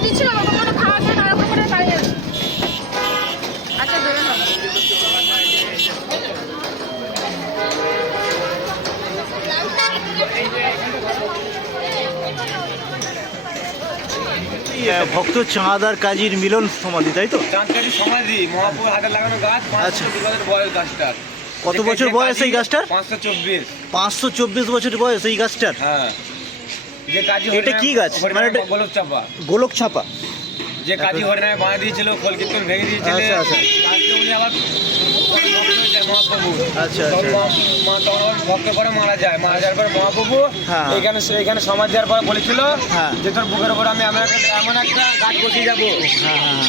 আচ্ছা ভক্ত চাঁদার কাজীর মিলন সমাধি তাই তো? চাঁদকাঠি সমাধি মহাপুর হাতে লাগানো গাছ আচ্ছা। বছর বয়স গাছটার। কত বছর বয়স এই গাছটার? পাঁচশো চব্বিশ। পাঁচশো চব্বিশ বছর বয়স এই গাছটার। হ্যাঁ। যে কাজী এটা কি গাছ? মানে গোলক চাপা গোলক চাপা যে কাজী হরিনামে বাঁধা দিয়েছিল খোল কীর্তন ভেঙে দিয়েছিল আচ্ছা, আচ্ছা। উনি আবার মহাপ্রভু আচ্ছা, তখন আচ্ছা। মা- তখন আবার ভক্ত পরে মারা যায় মারা যাওয়ার পরে মহাপ্রভু হ্যাঁ। এখানে এখানে সমাজ দেওয়ার পর বলেছিল হ্যাঁ। যে তোর বুকের উপর আমি এমন একটা এমন একটা গাছ বসিয়ে যাব হ্যাঁ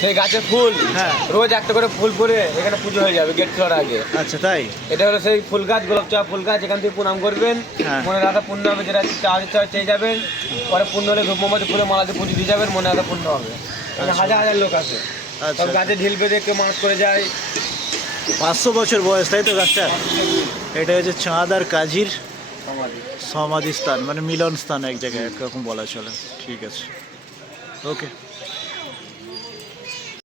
সেই গাছের ফুল। হ্যাঁ। রোজ একটা করে ফুল পরে এখানে পুজো হয়ে যাবে গেট খোলার আগে। আচ্ছা তাই? এটা হলো সেই ফুল গাছ গোলাপ চাপ ফুল গাছ এখান থেকে প্রণাম করবেন। হ্যাঁ। মনে রাখা পূর্ণ হবে যেটা ইচ্ছা হয় চেয়ে যাবেন পরে পূর্ণ হলে ধূপ মোমবাতি ফুলে মালা দিয়ে পুজো দিয়ে যাবেন মনে রাখা পূর্ণ হবে। এখানে হাজার হাজার লোক আছে। আচ্ছা। সব গাছে ঢিল বেঁধে কেউ মানত করে যায়। পাঁচশো বছর বয়স তাই তো গাছটা? এটা হচ্ছে চাঁদার কাজীর সমাধি। সমাধি স্থান মানে মিলন স্থান এক জায়গায় একরকম বলা চলে। ঠিক আছে। ওকে।